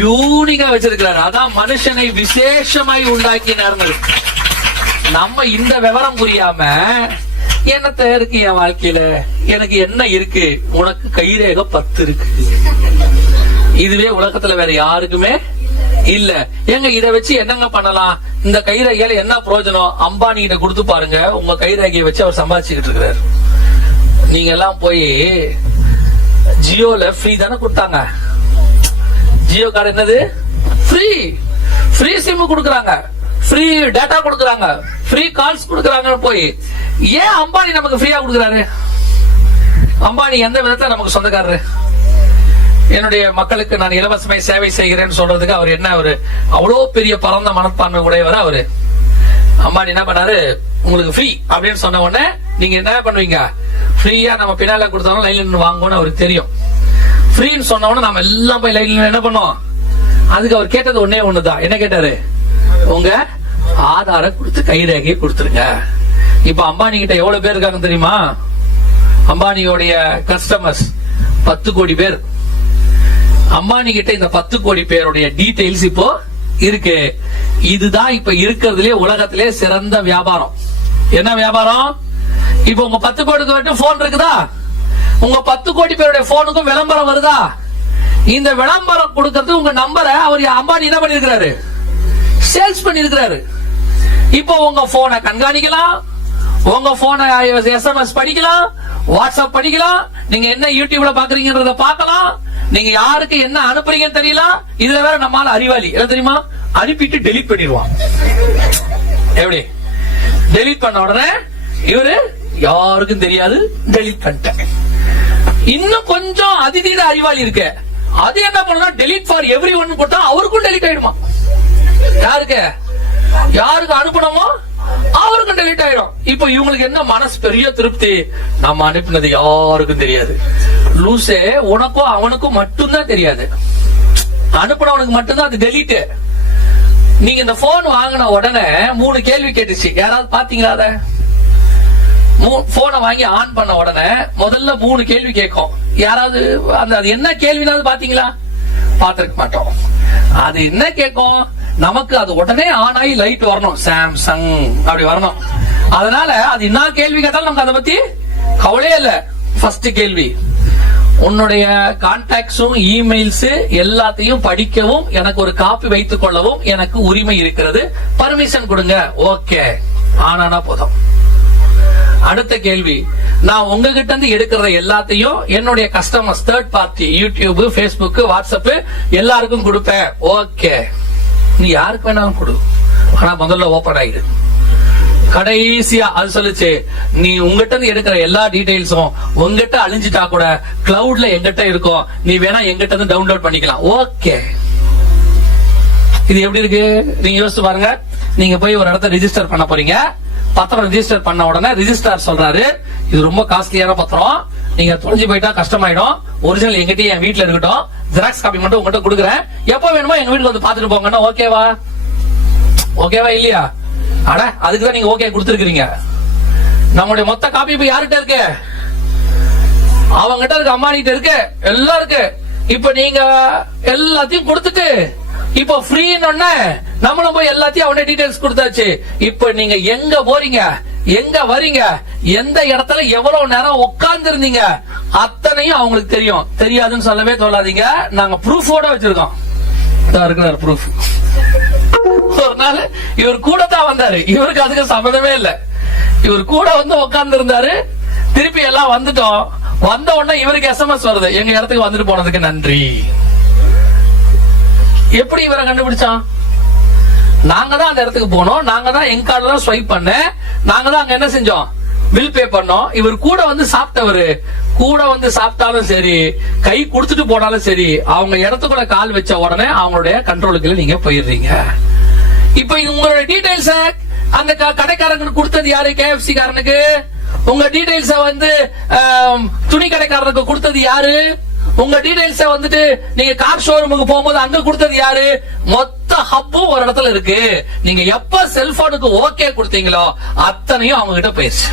யூனிக்கா வச்சிருக்கிறாரு. அதான் மனுஷனை விசேஷமாய் உண்டாக்கினார். நம்ம இந்த விவரம் புரியாம என்னத்த இருக்கு என் வாழ்க்கையில, எனக்கு என்ன இருக்கு, உனக்கு கைரேக 10 இருக்கு. இதுவே உலகத்துல வேற யாருக்குமே இல்ல. எங்க இத வச்சு என்னங்க பண்ணலாம், இந்த கைரேகையில என்ன பிரயோஜனம், அம்பானி கிட்ட கொடுத்து பாருங்க, உங்க கைரேகையை வச்சு அவர் சம்பாதிச்சுக்கிட்டு இருக்கிறாரு. நீங்க எல்லாம் போய் ஜியோல ஃப்ரீ தானே கொடுத்தாங்க, ஜியோ கார்டு என்னது ஃப்ரீ, ஃப்ரீ சிம் கொடுக்கறாங்க, ஃப்ரீ டேட்டா கொடுக்கறாங்க, ஃப்ரீ கால்ஸ் கொடுக்கறாங்க. போய் ஏன் அம்பானி நமக்கு ஃப்ரீயா கொடுக்கறாரு? அம்பானி எந்த விதத்துல நமக்கு சொந்தக்காரரு? என்னுடைய மக்களுக்கு நான் இலவசமாய் சேவை செய்கிறேன்னு சொல்றதுக்கு அவர் என்ன, அவரு அவ்வளவு பெரிய பரந்த மனப்பான்மை உடையவர் அவரு. அம்பானி என்ன பண்ணாரு, உங்களுக்கு ஃப்ரீ அப்படின்னு சொன்ன உடனே நீங்க என்ன பண்ணுவீங்க, ஃப்ரீயா நம்ம பின்னால கொடுத்தாலும் லைன்ல நின்று வாங்குவோம்னு அவருக்கு தெரியும். ஃப்ரீன்னு சொன்ன உடனே நம்ம எல்லாம் போய் லைன்ல என்ன பண்ணுவோம். அதுக்கு அவர் கேட்டது ஒன்னே ஒண்ணுதான். என்ன கேட்டாரு, உங்க ஆதார கொடுத்து கைரேகையை கொடுத்துருங்க. இப்ப அம்பானி கிட்ட எவ்வளவு பேர் இருக்காங்க தெரியுமா? அம்பானியோடைய கஸ்டமர்ஸ் 10 கோடி பேர். அம்பானி கிட்ட இந்த 10 கோடி பேருடைய டீடைல்ஸ் இப்போ இருக்கு. இதுதான் இப்ப இருக்கிறதுலே உலகத்திலே சிறந்த வியாபாரம். என்ன வியாபாரம்? இப்ப உங்க 10 கோடி போன் இருக்குதா, உங்க 10 கோடி பேருடைய போனுக்கும் விளம்பரம் வருதா? இந்த விளம்பரம் கொடுக்கறது உங்க நம்பரை அவர் அம்பானி என்ன பண்ணிருக்கிறாரு, சேல்ஸ் பண்ணிருக்கிறாரு. இப்போ உங்க போனை கண்காணிக்கலாம், உங்க போனை SMS படிக்கலாம், வாட்ஸ்அப் படிக்கலாம், நீங்க என்ன யூடியூப்ல பாக்குறீங்கன்றத பார்க்கலாம், நீங்க யாருக்கு என்ன அனுப்புறீங்கன்னு தெரியல. இதுல வேற நம்மால அறிவாளி என்ன தெரியுமா, அனுப்பிட்டு டெலீட் பண்ணிடுவான். எப்படி டெலீட் பண்ண உடனே இவரு யாருக்கும் தெரியாது, டெலீட் பண்ணிட்டேன். இன்னும் கொஞ்சம் அதிதீத அறிவாளி இருக்கு, அது என்ன பண்ணா டெலீட் ஃபார் எவ்ரி ஒன் போட்டா அவருக்கும் டெலீட் ஆயிடுமா. யாருக்கு யாருக்கு அனுப்பணுமோ அவருக்கும் டெலீட் ஆயிடும். இப்ப இவங்களுக்கு என்ன மனசு பெரிய திருப்தி, நம்ம அனுப்பினது யாருக்கும் தெரியாது. லூசே, உனக்கும் அவனுக்கும் மட்டும்தான் தெரியாது, அனுப்பினவனுக்கு மட்டும்தான் அது டெலீட். நீங்க இந்த போன் வாங்கின உடனே 3 கேள்வி கேட்டுச்சு. யாராவது பாத்தீங்களா? அத போனை வாங்கி ஆன் பண்ண உடனே முதல்ல 3 கேள்வி கேட்கும். யாராவது அது என்ன கேள்வினாவது பாத்தீங்களா? பாத்திருக்க மாட்டோம். அது என்ன கேட்கும், நமக்கு அது உடனே ஆன் ஆகி லைட் வரணும், சாம்சங் அப்படி வரணும். அதனால அது என்ன கேள்வி கேட்டாலும் நமக்கு அதை பத்தி கவலையே இல்ல. ஃபர்ஸ்ட் கேள்வி, உன்னுடைய கான்டாக்ட்ஸும் இமெயில்ஸ் எல்லாத்தையும் படிக்கவும் எனக்கு ஒரு காப்பி வைத்துக் கொள்ளவும் எனக்கு உரிமை இருக்கிறது, பர்மிஷன் கொடுங்க. ஓகே, ஆனா போதும். அடுத்த கேள்வி, நான் உங்ககிட்ட இருந்து எடுக்கிற எல்லாத்தையும் என்னுடைய customers, third party, YouTube, Facebook, WhatsApp எல்லாருக்கும் கொடுப்பேன். ஓகே, நீ யாருக்கு வேணாலும் கொடு, ஆனா முதல்ல ஓபன் ஆயிடு. கடைசியா அது சொல்லுச்சு, நீ உங்ககிட்ட இருந்து எடுக்கிற எல்லா டீடைல்ஸும் உங்ககிட்ட அழிஞ்சிட்டா கூட கிளவுட்ல எங்கிட்ட இருக்கும், நீ வேணா எங்கிட்ட இருந்து டவுன்லோட் பண்ணிக்கலாம். ஓகே, இது எப்படி இருக்கு நீங்க யோசிச்சு பாருங்க. நீங்க போய் ஒரு இடத்த ரெஜிஸ்டர் பண்ண போறீங்க, பத்திரம் ரெஜிஸ்டர் பண்ண உடனே ரெஜிஸ்ட்ரார் சொல்றாரு, இது ரொம்ப காஸ்ட்லியான பத்திரம், நீங்க தொலைஞ்சு போயிட்டா கஷ்டமாயிடும், ஒரிஜினல் எங்கிட்ட என் வீட்டுல இருக்கட்டும், ஜெராக்ஸ் காப்பி மட்டும் உங்ககிட்ட கொடுக்குறேன், எப்ப வேணுமோ எங்க வீட்டுக்கு வந்து பாத்துட்டு போங்கன்னா ஓகேவா? ஓகேவா இல்லையா? அட அதுக்குதான் நீங்க ஓகே கொடுத்துருக்கீங்க. நம்மளுடைய மொத்த காப்பி இப்ப யார்கிட்ட இருக்கு? அவங்கிட்ட இருக்கு, அம்மானிட்ட இருக்கு, எல்லாம் இருக்கு. இப்ப நீங்க எல்லாத்தையும் கொடுத்துட்டு இப்ப ஃப்ரீன்னு நம்மளும் போய் எல்லாத்தையும் அவனே டீடைல்ஸ் கொடுத்தாச்சு. இப்ப நீங்க எங்க போறீங்க, எங்க வரீங்க, எந்த இடத்துல எவ்வளவு நேரம் உட்கார்ந்து இருந்தீங்க அத்தனையும் அவங்களுக்கு தெரியும். தெரியாதுன்னு சொல்லவே சொல்லாதீங்க, நாங்க ப்ரூஃபோட வச்சிருக்கோம். ப்ரூஃப். ஒரு நாள் இவர் கூட தான் வந்தாரு, இவருக்கு அதுக்கு சம்மதமே இல்ல. இவர் கூட வந்து உட்கார்ந்து இருந்தாரு, திருப்பி எல்லாம் வந்துட்டோம். வந்த உடனே இவருக்கு SMS வருது, எங்க இடத்துக்கு வந்துட்டு போனதுக்கு நன்றி. எப்படி இவரை கண்டுபிடிச்சான்? நாங்க தான் அந்த இடத்துக்கு போனோம், நாங்க தான் எங்க கார்டு தான் ஸ்வைப் பண்ண, நாங்க தான் அங்க என்ன செஞ்சோம், பில் பே பண்ணோம். இவர் கூட வந்து சாப்பிட்டவரு, கூட வந்து சாப்பிட்டாலும் சரி, கை கொடுத்துட்டு போனாலும் சரி, அவங்க இடத்துக்குள்ள கால் வச்ச உடனே அவங்களுடைய கண்ட்ரோலுக்குள்ள நீங்க போயிடுறீங்க. இப்ப உங்களோட டீடைல்ஸ் அந்த கடைக்காரங்களுக்கு கொடுத்தது யாரு? KFC காரனுக்கு. உங்க டீடைல்ஸ் வந்து துணி கடைக்காரனுக்கு கொடுத்தது யாரு? உங்க டீடைல்ஸ் வந்துட்டு நீங்க கார் ஷோரூமுக்கு போகும்போது அங்க கொடுத்தது யாரு? மொத்த ஹப்பும் ஒரு இடத்துல இருக்கு. நீங்க எப்ப செல்போனுக்கு ஓகே கொடுத்தீங்களோ அத்தனையும் அவங்க கிட்ட போயிடுச்சு.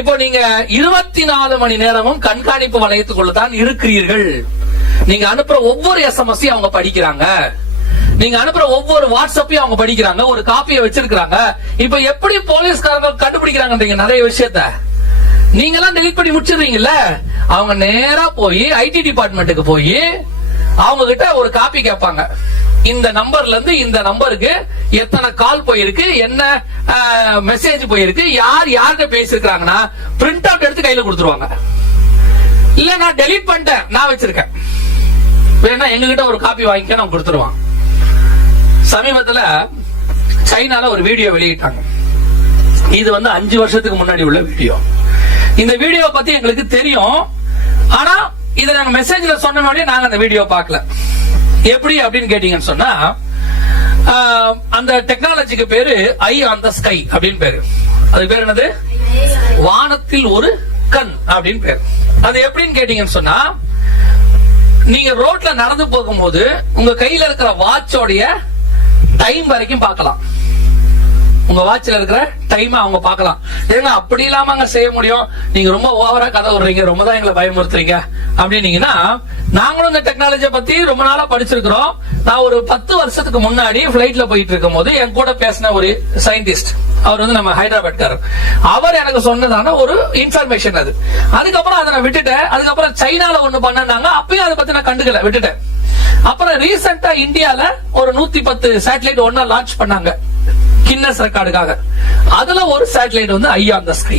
இப்போ நீங்க 24 மணி நேரமும் கண்காணிப்பு வளையத்துக்குள்ள தான் இருக்கிறீர்கள். நீங்க அனுப்புற ஒவ்வொரு SMS அவங்க படிக்கிறாங்க. நீங்க அனுப்புற ஒவ்வொரு வாட்ஸ்அப்பையும் அவங்க படிக்கிறாங்க, ஒரு காப்பியை வச்சிருக்காங்க. இப்ப எப்படி போலீஸ்காரங்க கண்டுபிடிக்கிறாங்க நிறைய விஷயத்த நீங்க எல்லாம் டெலிட் பண்ணி முடிச்சிடுறீங்கல்ல, அவங்க நேரா போய் ஐடி டிபார்ட்மெண்ட்டுக்கு போய் அவங்க கிட்ட ஒரு காப்பி கேட்பாங்க. இந்த நம்பர்ல இருந்து இந்த நம்பருக்கு எத்தனை கால் போயிருக்கு, என்ன மெசேஜ் போயிருக்கு, யார் யார்கிட்ட பேசிருக்காங்கன்னா பிரிண்ட் அவுட் எடுத்து கையில கொடுத்துருவாங்க. இல்ல நான் டெலிட் பண்ணிட்டேன், நான் வச்சிருக்கேன், வேணா எங்ககிட்ட ஒரு காப்பி வாங்கிக்க நான் கொடுத்துருவான். சமீபத்துல சைனால ஒரு வீடியோ வெளியிட்டாங்க. இது 5 வருஷத்துக்கு முன்னாடி உள்ள வீடியோ. இந்த வீடியோ பத்தி எங்களுக்கு தெரியும், ஆனா இத நாங்க மெசேஜ்ல சொன்ன மாதிரி நாங்க அந்த வீடியோ பார்க்கல. எப்படி அப்படின்னு கேட்டீங்கன்னு சொன்னா, அந்த டெக்னாலஜிக்கு பேரு ஐ ஆன் த ஸ்கை அப்படின்னு பேரு. அது பேர் என்னது? வானத்தில் ஒரு கண் அப்படின்னு பேரு. அது எப்படின்னு கேட்டீங்கன்னு சொன்னா, நீங்க ரோட்ல நடந்து போகும்போது உங்க கையில இருக்கிற வாட்சோடைய டைம் வரைக்கும் பார்க்கலாம். உங்க வாட்ச்ல இருக்கிற டைம் அவங்க பார்க்கலாம். ஏங்க அப்படி இல்லாம அங்க செய்ய முடியும், நீங்க ரொம்ப ஓவரா கதை விடுறீங்க, ரொம்ப தான் எங்களை பயமுறுத்துறீங்க அப்படின்னீங்கன்னா, நாங்களும் இந்த டெக்னாலஜியை பத்தி ரொம்ப நாளா படிச்சிருக்கிறோம். நான் ஒரு 10 வருஷத்துக்கு முன்னாடி பிளைட்ல போயிட்டு இருக்கும் போது என் கூட பேசின ஒரு சயின்டிஸ்ட், அவர் நம்ம ஹைதராபாத்காரர், அவர் எனக்கு சொன்னதான ஒரு இன்ஃபர்மேஷன் அது. அதுக்கப்புறம் அதை நான் விட்டுட்டேன். அதுக்கப்புறம் சைனால ஒண்ணு பண்ணாங்க, அப்பயும் அதை பத்தி நான் கண்டுக்கல, விட்டுட்டேன். அப்புறம் ரீசெண்டா இந்தியால ஒரு 110 சேட்டலைட் ஒன்னா லான்ச் பண்ணாங்க கின்னஸ் ரெக்கார்டுக்காக. அதுல ஒரு satellite I on the sky,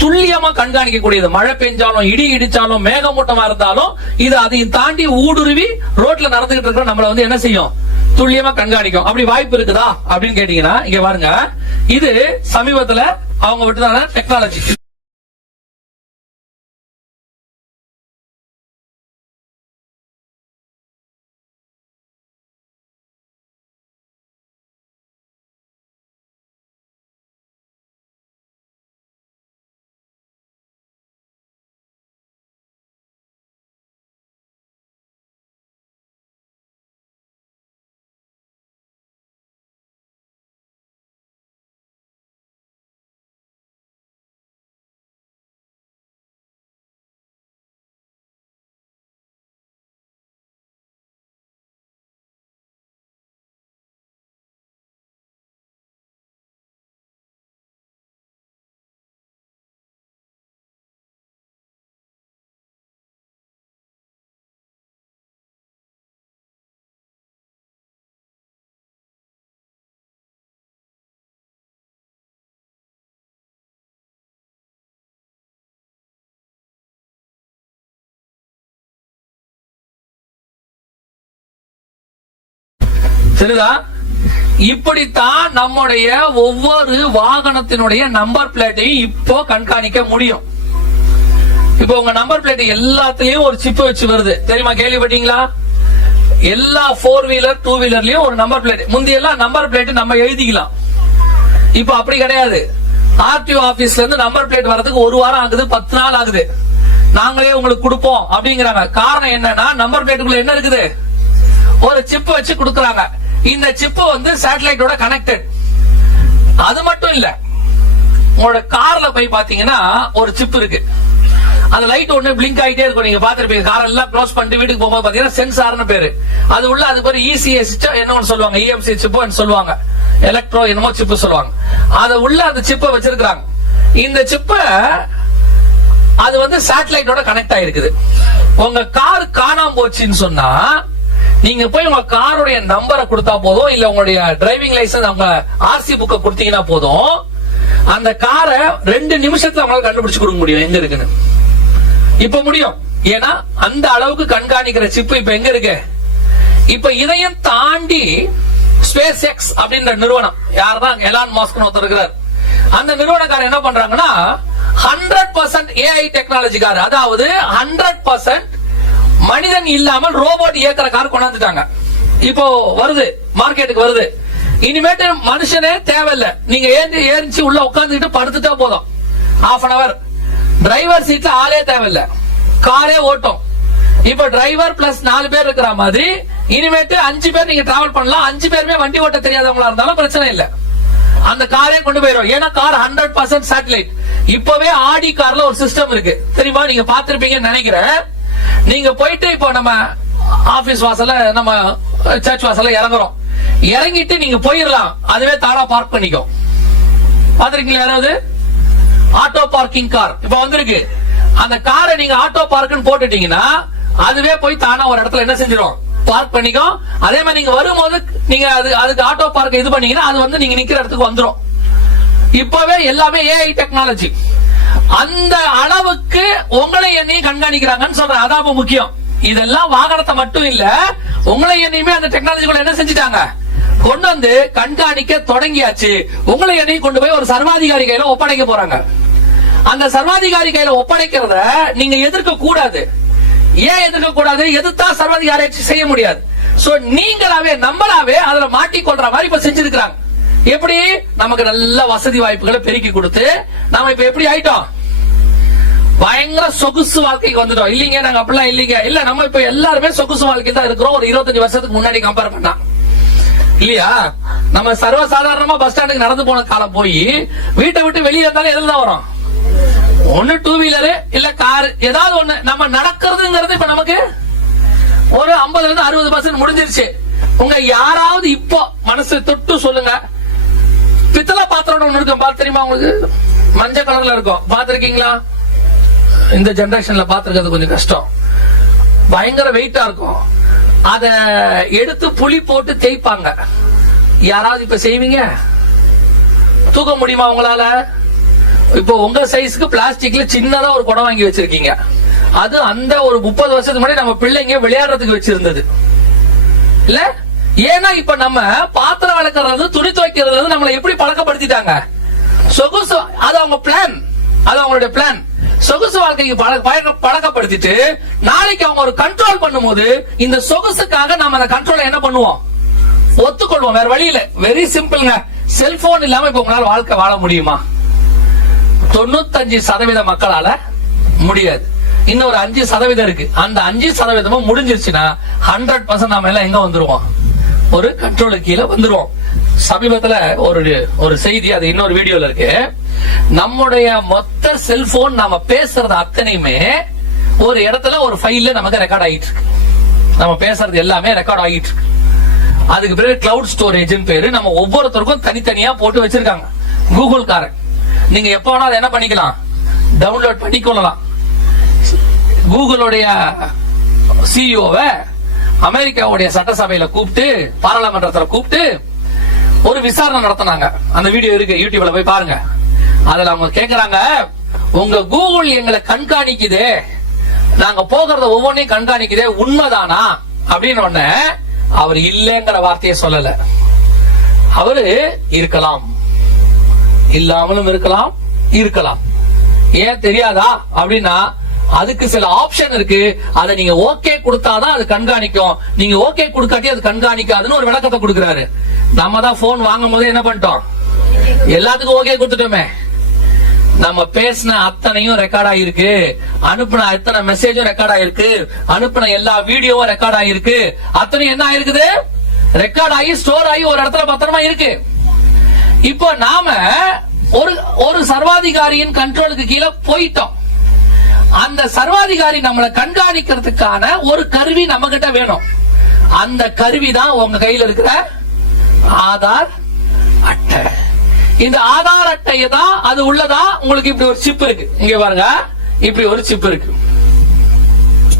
துல்லியமா கண்காணிக்கக்கூடியது. மழை பெஞ்சாலும், இடி இடிச்சாலும், மேகமூட்டமா இருந்தாலும், இது அதையும் தாண்டி ஊடுருவி ரோட்ல நடந்துகிட்டு இருக்கிற நம்மள என்ன செய்யும்? துல்லியமா கண்காணிக்கும். அப்படி வாய்ப்பு இருக்குதா அப்படின்னு கேட்டீங்கன்னா, இங்க பாருங்க, இது சமீபத்துல அவங்க விட்டுதான டெக்னாலஜி. சரிதா? இப்படித்தான் நம்முடைய ஒவ்வொரு வாகனத்தினுடைய நம்பர் பிளேட்டையும் இப்போ கண்காணிக்க முடியும். இப்போ உங்க நம்பர் பிளேட் எல்லாத்துலயும் ஒரு சிப் வச்சு வருது, தெரியுமா? கேள்விப்பட்டீங்களா? எல்லா 4 வீலர் 2 வீலர்லயும் ஒரு நம்பர் பிளேட். முந்தையெல்லாம் நம்பர் பிளேட் நம்ம எழுதிக்கலாம், இப்போ அப்படி கிடையாது. ஆர்டிஓ ஆபீஸ்ல இருந்து நம்பர் பிளேட் வரதுக்கு 1 வாரம் ஆகுது, 10 நாள் ஆகுது. நாங்களே உங்களுக்கு கொடுப்போம் அப்படிங்கிறாங்க. காரணம் என்னன்னா, நம்பர் பிளேட்டுக்குள்ள என்ன இருக்குது? ஒரு சிப் வச்சு கொடுக்கறாங்க. இந்த சிப் சேட்டலைட்டோட கனெக்டட். அது மட்டும் இல்ல, உங்களோட கார்ல போய் பாத்தீங்கன்னா ஒரு சிப் இருக்கு. அந்த லைட் ஒண்ணு பிளிங்க் ஆகிட்டே இருக்கும், நீங்க பாத்துருப்பீங்க. கார் எல்லாம் க்ளோஸ் பண்ணிட்டு வீட்டுக்கு போகும்போது பாத்தீங்கன்னா சென்சார்னு பேரு. அது உள்ள அதுக்கு ஒரு இசிஎஸ் என்ன சொல்லுவாங்க, இஎம்சி சிப் சொல்லுவாங்க, எலக்ட்ரோ என்னமோ சிப் சொல்லுவாங்க. அத உள்ள அந்த சிப்பை வச்சிருக்காங்க. இந்த சிப்ப அது சேட்டலைட்டோட கனெக்ட் ஆயிருக்குது. உங்க கார் காணாம போச்சுன்னு சொன்னா, நீங்க போய் உங்க காருடைய நம்பரை கொடுத்தா போதும், இல்ல உங்களுடைய டிரைவிங் லைசன்ஸ் அவங்க ஆர்சி புக்க கொடுத்தீங்கன்னா போதும், அந்த காரை 2 நிமிஷத்துல அவங்களால கண்டுபிடிச்சு கொடுக்க முடியும் எங்க இருக்குன்னு. இப்ப முடியும், ஏன்னா அந்த அளவுக்கு கண்காணிக்கிற சிப்பு இப்ப எங்க இருக்கு. இப்ப இதையும் தாண்டி ஸ்பேஸ் எக்ஸ் அப்படின்ற நிறுவனம், யாருதான் எலான் மாஸ்க் ஒருத்தர் இருக்கிறார், அந்த நிறுவனக்காரர் என்ன பண்றாங்கன்னா 100% ஏஐ டெக்னாலஜி கார், அதாவது 100% மனிதன் இல்லாமல் ரோபோட் இயக்கிற கார் கொண்டாந்துட்டாங்க. இப்போ வருது, மார்க்கெட்டுக்கு வருது. இனிமேட்டு மனுஷனே தேவையில்லை, நீங்க ஏறிச்சு உள்ள உட்கார்ந்துட்டு படுத்துட்டா போதும். ½ an hour டிரைவர் சீட்ல ஆளே தேவையில்லை, காரே ஓட்டும். இப்ப டிரைவர் பிளஸ் 4 பேர் இருக்கிற மாதிரி இனிமேட்டு 5 பேர் நீங்க டிராவல் பண்ணலாம். 5 பேருமே வண்டி ஓட்ட தெரியாதவங்களா இருந்தாலும் பிரச்சனை இல்ல, அந்த காரே கொண்டு போயிடும். ஏன்னா கார் 100% சேட்டலைட். இப்பவே ஆடி கார்ல ஒரு சிஸ்டம் இருக்கு, தெரியுமா? நீங்க பாத்திருப்பீங்கன்னு நினைக்கிறேன். நீங்க போயிட்டு இப்போ நம்ம ஆபீஸ் வாசல்ல நம்ம சர்ச் வாசல்ல இறங்குறோம். இறங்கிட்டு நீங்க போயிடலாம், அதுவே தானா பார்க் பண்ணிக்கும். பாத்திருக்கீங்களா யாராவது? ஆட்டோ பார்க்கிங் கார் இப்ப வந்திருக்கு. அந்த காரை நீங்க ஆட்டோ பார்க்னு போட்டுட்டீங்கன்னா அதுவே போய் தானா ஒரு இடத்துல என்ன செஞ்சிடும், பார்க் பண்ணிக்கும். அதே மாதிரி நீங்க வரும்போது நீங்க அதுக்கு ஆட்டோ பார்க் இது பண்ணீங்கன்னா அது வந்து நீங்க நிக்கிற இடத்துக்கு வந்துடும். இப்பவே எல்லாமே ஏஐ டெக்னாலஜி. அந்த அளவுக்கு உங்களை என்னையும் கண்காணிக்கிறாங்கன்னு சொல்றேன். அதான் முக்கியம். இதெல்லாம் வாகனத்தை மட்டும் இல்ல, உங்களை என்னையுமே அந்த டெக்னாலஜிக்குள்ள என்ன செஞ்சுட்டாங்க, கொண்டு வந்து கண்காணிக்க தொடங்கியாச்சு. உங்களை என்னையும் கொண்டு போய் ஒரு சர்வாதிகாரி கையில ஒப்படைக்க போறாங்க. அந்த சர்வாதிகாரி கையில ஒப்படைக்கிறத நீங்க எதிர்க்க கூடாது. ஏன் எதிர்க்க கூடாது? எதிர்த்தா சர்வாதிகாரி செய்ய முடியாது. சோ நீங்களாவே நம்மளாவே அதுல மாட்டிக்கொள்ற மாதிரி இப்ப செஞ்சிருக்காங்க. எப்படி? நமக்கு நல்ல வசதி வாய்ப்புகளை பெருக்கி கொடுத்து நாம இப்ப எப்படி ஆயிட்டோம், பயங்கர சொகுசு வாழ்க்கைக்கு வந்துட்டோம். இல்லீங்க நாங்க அப்படிலாம் இல்லீங்க. இல்ல, நம்ம இப்ப எல்லாருமே சொகுசு வாழ்க்கை தான் இருக்கிறோம். ஒரு 25 வருஷத்துக்கு முன்னாடி கம்பேர் பண்ணா இல்லையா? நம்ம சர்வசாதாரணமா பஸ் ஸ்டாண்டுக்கு நடந்து போன காலம் போய் வீட்டை விட்டு வெளியே இருந்தாலும் எதுல தான் வரும், ஒண்ணு டூ வீலரு இல்ல கார், ஏதாவது ஒண்ணு. நம்ம நடக்கிறதுங்கிறது இப்ப நமக்கு ஒரு 50-60% முடிஞ்சிருச்சு. உங்க யாராவது இப்போ மனசு தொட்டு சொல்லுங்க, பித்தளை பாத்திரம் ஒண்ணு இருக்கும், பார்த்து தெரியுமா உங்களுக்கு? மஞ்சள் கலர்ல இருக்கும், பாத்திருக்கீங்களா? இந்த ஜெனரேஷன்ல பாத்துக்கிறது கொஞ்சம் கஷ்டம். பயங்கர வெயிட்டா இருக்கும். அத எடுத்து புளி போட்டு தேய்ப்பாங்க. யாராவது இப்ப செய்வீங்க? தூக்க முடியுமா உங்களால? இப்போ உங்க சைஸ்க்கு பிளாஸ்டிக்ல சின்னதா ஒரு குடம் வாங்கி வச்சிருக்கீங்க. அது அந்த ஒரு 30 வருஷத்துக்கு முன்னாடி நம்ம பிள்ளைங்க விளையாடுறதுக்கு வச்சிருந்தது இல்ல. ஏன்னா இப்ப நம்ம பாத்திரம் வளர்க்கறது, துணி துவைக்கிறது நம்மளை எப்படி பழக்கப்படுத்திட்டாங்க? சொகுசு, அது அவங்க பிளான், அது அவங்களுடைய பிளான். சொகுசு வாழ்க்கைக்கு பழக்கப்படுத்திட்டு நாளைக்கு அவங்க ஒரு கண்ட்ரோல் பண்ணும்போது இந்த சொகுசுக்காக நாம அந்த கண்ட்ரோலை என்ன பண்ணுவோம், ஒத்துக்கொள்வோம். வேற வழி இல்ல. வெரி சிம்பிள்ங்க. செல்போன் இல்லாம இப்ப உங்களால வாழ்க்கை வாழ முடியுமா? 95% மக்களால முடியாது. இன்னும் ஒரு 5% இருக்கு. அந்த 5% முடிஞ்சிருச்சுன்னா 100% நாம எல்லாம் எங்க வந்துருவோம், ஒரு கண்ட்ரோலுக்கு கீழே வந்துருவோம். சமீபத்துல ஒரு செய்தி, அது இன்னொரு வீடியோல இருக்கு. நம்முடைய மொத்த செல்போன் நாம பேசுறது அத்தனையுமே ஒரு இடத்துல ஒரு ஃபைல்ல நமக்கு ரெக்கார்ட் ஆகிட்டு இருக்கு. நம்ம பேசுறது எல்லாமே ரெக்கார்ட் ஆகிட்டு இருக்கு. அதுக்கு பிறகு கிளவுட் ஸ்டோரேஜ் பேரு. நம்ம ஒவ்வொருத்தருக்கும் தனித்தனியா போட்டு வச்சிருக்காங்க. கூகுள் காரன் நீங்க எப்ப வேணா அதை என்ன பண்ணிக்கலாம், டவுன்லோட் பண்ணிக்கொள்ளலாம். கூகுளுடைய சிஇஓவை அமெரிக்காவுடைய சட்டசபையில கூப்பிட்டு, பாராளுமன்றத்தில் கூப்பிட்டு ஒரு விசாரணை நடத்தினாங்க. அந்த வீடியோ இருக்கு, யூடியூப்ல போய் பாருங்க. அதுல அவங்க கேக்குறாங்க, உங்க கூகுள் எங்களை கண்காணிக்குது, நாங்க போகிறத ஒவ்வொன்றையும் கண்காணிக்குதே, உண்மைதானா அப்படின்னு. உடனே அவர் இல்லைங்கிற வார்த்தையை சொல்லல. அவரு இருக்கலாம், இல்லாமலும் இருக்கலாம், இருக்கலாம். ஏன் தெரியாதா அப்படின்னா, அதுக்கு சில ஆப்ஷன் இருக்கு. அதை நீங்க ஓகே கொடுத்தாதான் அது கண்காணிக்கும், நீங்க ஓகே கொடுக்காட்டி அது கண்காணிக்காதுன்னு ஒரு விளக்கத்தை கொடுக்கிறாரு. நம்ம தான் போன் வாங்கும் போதே என்ன பண்ணிட்டோம், எல்லாத்துக்கும் ஓகே கொடுத்துட்டோமே. நம்ம பேசின அத்தனையும் ரெக்கார்ட் ஆயிருக்கு, அனுப்பின அத்தனை மெசேஜும் ரெக்கார்ட் ஆயிருக்கு, அனுப்பின எல்லா வீடியோவும் ரெக்கார்ட் ஆயிருக்கு. அத்தனையும் என்ன ஆயிருக்குது, ரெக்கார்ட் ஆகி ஸ்டோர் ஆகி ஒரு இடத்துல பத்திரமா இருக்கு. இப்போ நாம ஒரு சர்வாதிகாரியின் கண்ட்ரோலுக்கு கீழே போயிட்டோம். அந்த சர்வாதிகாரி நம்மளை கண்காணிக்கிறதுக்கான ஒரு கருவி நம்ம கிட்ட வேணும். அந்த கருவி தான் உங்க கையில இருக்கிற ஆதார் அட்டை. இந்த ஆதார் அட்டையை தான், அது உள்ளதா உங்களுக்கு இப்படி ஒரு சிப் இருக்கு. இங்க பாருங்க, இப்படி ஒரு சிப் இருக்கு.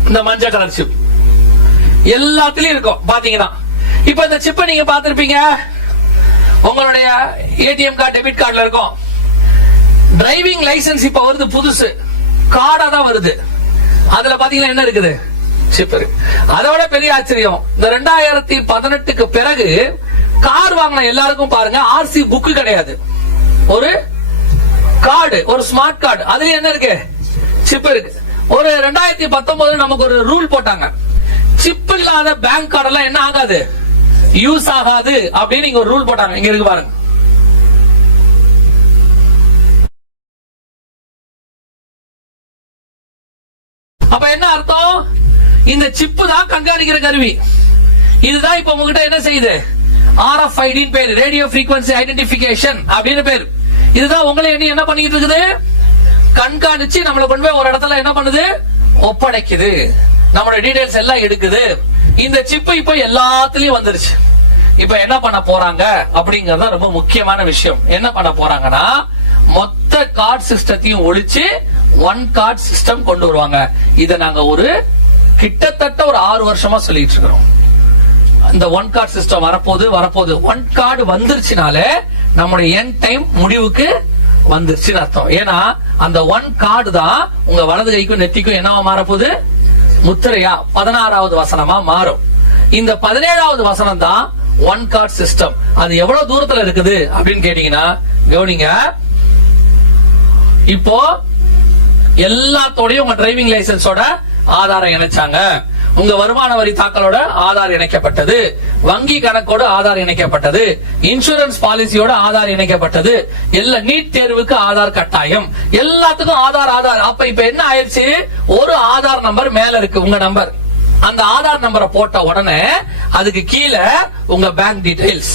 இந்த மஞ்சள் கலர் சிப் எல்லாத்துலயும் இருக்கும் பாத்தீங்கன்னா. இப்ப இந்த சிப்பை நீங்க பாத்திருப்பீங்க, உங்களுடைய ஏடிஎம் கார்டு, டெபிட் கார்டுல இருக்கும். டிரைவிங் லைசன்ஸ் இப்ப வருது, புதுசு கார்டா தான் வருது. அதுல பாத்தீங்கன்னா என்ன இருக்குது, சிப் இருக்கு. அதோட பெரிய ஆச்சரியம், இந்த 2018க்கு பிறகு கார் வாங்கின எல்லாருக்கும் பாருங்க, ஆர்சி புக் கிடையாது, ஒரு கார்டு, ஒரு ஸ்மார்ட் கார்டு. அதுல என்ன இருக்கு, சிப் இருக்கு. ஒரு 2019 நமக்கு ஒரு ரூல் போட்டாங்க, சிப் இல்லாத பேங்க் கார்டு எல்லாம் என்ன ஆகாது, யூஸ் ஆகாது அப்படின்னு இங்க ஒரு ரூல் போட்டாங்க. இங்க இருக்கு பாருங்க. அப்ப என்ன அர்த்தம், இந்த சிப்பு தான் கண்காணிக்கிற கருவி. இதுதான் இப்ப உங்ககிட்ட என்ன செய்யுது, RFID பேரு, ரேடியோ ஃப்ரீக்வன்சி ஐடென்டிபிகேஷன் அப்படின்னு பேரு. இதுதான் உங்களை என்ன பண்ணிட்டு இருக்குது, கண்காணிச்சு நம்மளை கொண்டு போய் ஒரு இடத்துல என்ன பண்ணுது, ஒப்படைக்குது. நம்மளோட டீடைல்ஸ் எல்லாம் எடுக்குது. இந்த சிப்பு இப்ப எல்லாத்துலயும் வந்துருச்சு. இப்ப என்ன பண்ண போறாங்க அப்படிங்கறது ரொம்ப முக்கியமான விஷயம். என்ன பண்ண போறாங்கன்னா மொத்த கார்டு சிஸ்டத்தையும் ஒழிச்சு ஒன் கார்டு சிஸ்டம் கொண்டு வருவாங்க. இத நாங்க ஒரு கிட்டத்தட்ட ஒரு 6 வருஷமா சொல்லிட்டு இருக்கிறோம். இந்த ஒன் கார்டு சிஸ்டம் வரப்போது ஒன் கார்டு வந்துருச்சுனாலே நம்முடைய எண்ட் டைம் முடிவுக்கு வந்துருச்சுன்னு அர்த்தம். ஏன்னா அந்த ஒன் கார்டு தான் உங்க வலது கைக்கும் நெத்திக்கும் என்னவா மாறப்போகுது, முத்திரையா 16வது வசனமா மாறும். இந்த 17வது வசனம் தான் ஒன் கார்டு சிஸ்டம். அது எவ்வளவு தூரத்துல இருக்குது அப்படின்னு கேட்டீங்கன்னா கவனிங்க. இப்போ எல்லாத்தோடயும் உங்க டிரைவிங் லைசன்ஸோட ஆதாரம் இணைச்சாங்க, உங்க வருமான வரி தாக்கலோட ஆதார் இணைக்கப்பட்டது, வங்கி கணக்கோட ஆதார் இணைக்கப்பட்டது, இன்சூரன்ஸ் பாலிசியோட ஆதார் இணைக்கப்பட்டது, எல்லா நீட் தேர்வுக்கு ஆதார் கட்டாயம், எல்லாத்துக்கும் ஆதார். அப்ப இப்ப என்ன ஆயிடுச்சு, ஒரு ஆதார் நம்பர் மேல இருக்கு உங்க நம்பர். அந்த ஆதார் நம்பரை போட்ட உடனே அதுக்கு கீழே உங்க பேங்க் டீடைல்ஸ்,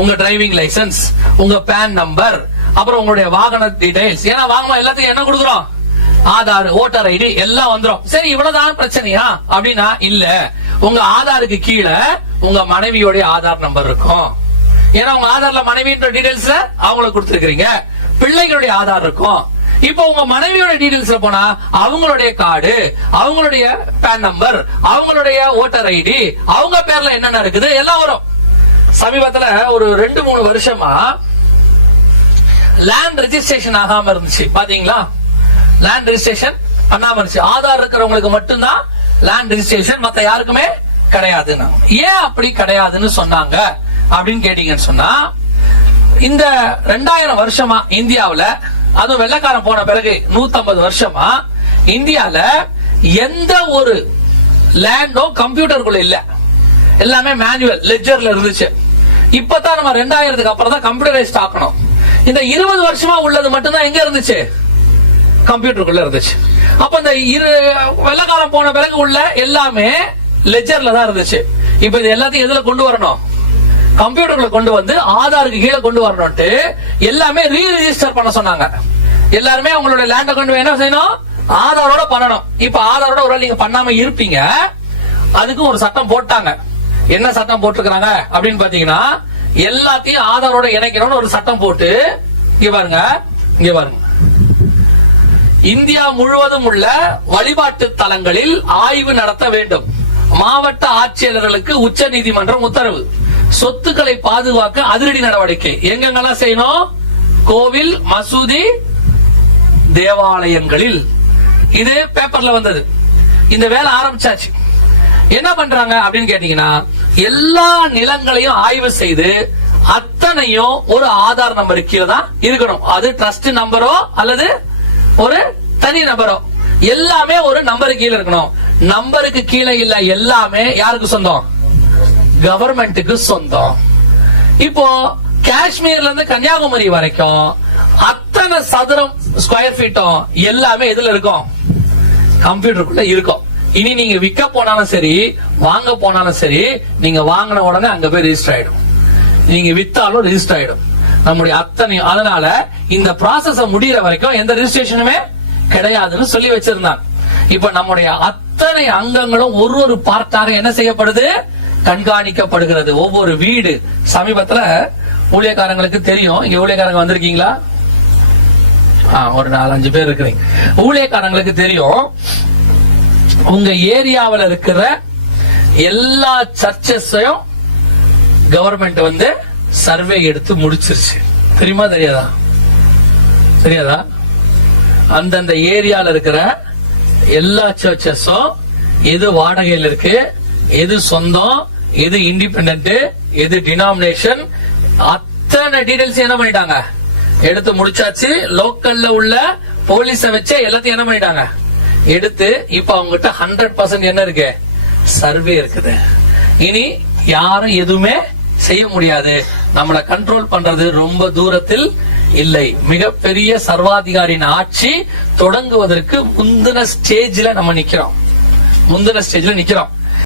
உங்க டிரைவிங் லைசன்ஸ், உங்க பேன் நம்பர், அப்புறம் உங்களுடைய வாகன டீடைல்ஸ். ஏன்னா வாங்கணும் எல்லாத்துக்கும் என்ன கொடுக்குறோம், ஆதார், ஓட்டர் ஐடி எல்லாம் வந்துரும். சரி இவ்வளவுதான் பிரச்சனையா அப்படின்னா இல்ல. உங்க ஆதாருக்கு கீழே உங்க மனைவியோட ஆதார் நம்பர் இருக்கும். ஏன்னா உங்க ஆதார்ல மனைவின்ற டீடைல்ஸ் அவங்களுக்கு கொடுத்திருக்கீங்க. பிள்ளைகளுடைய ஆதார் இருக்கும். இப்போ உங்க மனைவியோட டீடைல்ஸ்ல போனா அவங்களுடைய கார்டு, அவங்களுடைய பேன் நம்பர், அவங்களுடைய ஓட்டர் ஐடி, அவங்க பேர்ல என்னென்ன இருக்குது எல்லாம் வரும். சமீபத்துல ஒரு 2-3 வருஷமா லேண்ட் ரெஜிஸ்ட்ரேஷன் ஆகாம இருந்துச்சு. பாத்தீங்களா, லேண்ட் ரெஜிஸ்ட்ரேஷன் பண்ணாம இருந்துச்சு. ஆதார் இருக்கிறவங்களுக்கு மட்டும்தான் லேண்ட் ரெஜிஸ்ட்ரேஷன், மத்த யாருக்குமே கிடையாது. ஏன் அப்படி கிடையாதுன்னு சொன்னாங்க அப்படின்னு கேட்டீங்கன்னு சொன்னா, இந்த 2000 வருஷமா இந்தியாவுல, அதுவும் வெள்ளக்காரன் போன பிறகு 150 வருஷமா இந்தியால எந்த ஒரு லேண்டும் கம்ப்யூட்டருக்குள்ள இல்ல, எல்லாமே மேனுவல் லெட்ஜர்ல இருந்துச்சு. இப்பதான் நம்ம 2000க்கு அப்புறம் தான் கம்ப்யூட்டரைஸ்ட் ஆக்கணும். இந்த 20 வருஷமா உள்ளது மட்டும்தான் எங்க இருந்துச்சு, கம்ப்யூட்டருக்குள்ள இருந்துச்சு. அப்ப இந்த வெள்ளக்காரன் போன பிறகு உள்ள எல்லாமே லெட்ஜர்ல தான் இருந்துச்சு. இப்ப இது எல்லாத்தையும் எதுல கொண்டு வரணும், கம்ப்யூட்டர்ல கொண்டு வந்து ஆதாருக்கு கீழே கொண்டு வரணும்ட்டு எல்லாமே ரீ ரெஜிஸ்டர் பண்ண சொன்னாங்க. எல்லாருமே உங்களோட லேண்ட கொண்டு என்ன செய்யணும், ஆதாரோட பண்ணணும். இப்ப ஆதாரோட ஒரு நீங்க பண்ணாம இருப்பீங்க, அதுக்கும் ஒரு சட்டம் போட்டாங்க. என்ன சட்டம் போட்டுருக்காங்க அப்படின்னு பாத்தீங்கன்னா, எல்லாத்தையும் ஆதாரோட இணைக்கணும்னு ஒரு சட்டம் போட்டு, இங்க பாருங்க, இந்தியா முழுவதும் உள்ள வழிபாட்டு தலங்களில் ஆய்வு நடத்த வேண்டும். மாவட்ட ஆட்சியாளர்களுக்கு உச்ச நீதிமன்றம் உத்தரவு. சொத்துக்களை பாதுகாக்க அதிரடி நடவடிக்கை. எங்கெங்கெல்லாம் செய்யணும், கோவில், மசூதி, தேவாலயங்களில். இது பேப்பர்ல வந்தது. இந்த வேலை ஆரம்பிச்சாச்சு. என்ன பண்றாங்க அப்படின்னு கேட்டீங்கன்னா, எல்லா நிலங்களையும் ஆய்வு செய்து அத்தனையும் ஒரு ஆதார் நம்பர் கீழே தான் இருக்கணும். அது ட்ரஸ்ட் நம்பரோ அல்லது ஒரு தனி நம்பரோ, எல்லாமே ஒரு நம்பரு கீழே இருக்கணும். நம்பருக்கு கீழே இல்ல எல்லாமே யாருக்கு சொந்தம், கவர்மெண்ட்டுக்கு சொந்தம். இப்போ காஷ்மீர்ல இருந்து கன்னியாகுமரி வரைக்கும் அத்தனை சதுரம் ஸ்கொயர் ஃபீட்டும் எல்லாமே எதுல இருக்கும், கம்ப்யூட்டருக்குள்ள இருக்கும். இனி நீங்க விற்க போனாலும் சரி, வாங்க போனாலும் சரி, நீங்க வாங்கின உடனே அங்க போய் ரெஜிஸ்டர் ஆயிடும், நீங்க வித்தாலும் ரெஜிஸ்டர் ஆயிடும் நம்முடைய அத்தனை. அதனால இந்த ப்ராசஸ் முடியற வரைக்கும் எந்த ரெஜிஸ்ட்ரேஷனுமே கிடையாதுன்னு சொல்லி வச்சிருந்தாங்க. இப்ப நம்முடைய அத்தனை அங்கங்களும் ஒரு பார்ட்டாக என்ன செய்யப்படுது, கண்காணிக்கப்படுகிறது. ஒவ்வொரு வீடு, சமீபத்துல ஊழியக்காரங்களுக்கு தெரியும், இங்க ஊழியக்காரங்க வந்திருக்கீங்களா, ஒரு 4-5 பேர் இருக்கிறீங்க. ஊழியக்காரங்களுக்கு தெரியும், உங்க ஏரியாவில் இருக்கிற எல்லா சர்ச்சஸையும் கவர்மெண்ட் வந்து சர்வே எடுத்து முடிச்சிருச்சு. தெரியுமா தெரியாதா? அந்தந்த ஏரியால இருக்கிற எல்லா சர்ச்சஸும் எது வாடகையில் இருக்கு, எது சொந்தம், எது இண்டிபெண்டன்ட், எது டினாமினேஷன், அத்தனை டீடைல்ஸ் என்ன பண்ணிட்டாங்க, எடுத்து முடிச்சாச்சு. லோக்கல்ல உள்ள போலீஸ வச்சு எல்லாத்தையும் என்ன பண்ணிட்டாங்க, எடுத்து இப்ப அவங்ககிட்ட 100% என்ன இருக்கு, சர்வே இருக்குது. இனி யாரும் எதுவுமே செய்ய முடியாது. நம்மளை கண்ட்ரோல் பண்றது ரொம்ப தூரத்தில் இல்லை. மிகப்பெரிய சர்வாதிகாரியின் ஆட்சி தொடங்குவதற்கு முந்தின ஸ்டேஜ்ல நம்ம நிக்கிறோம்.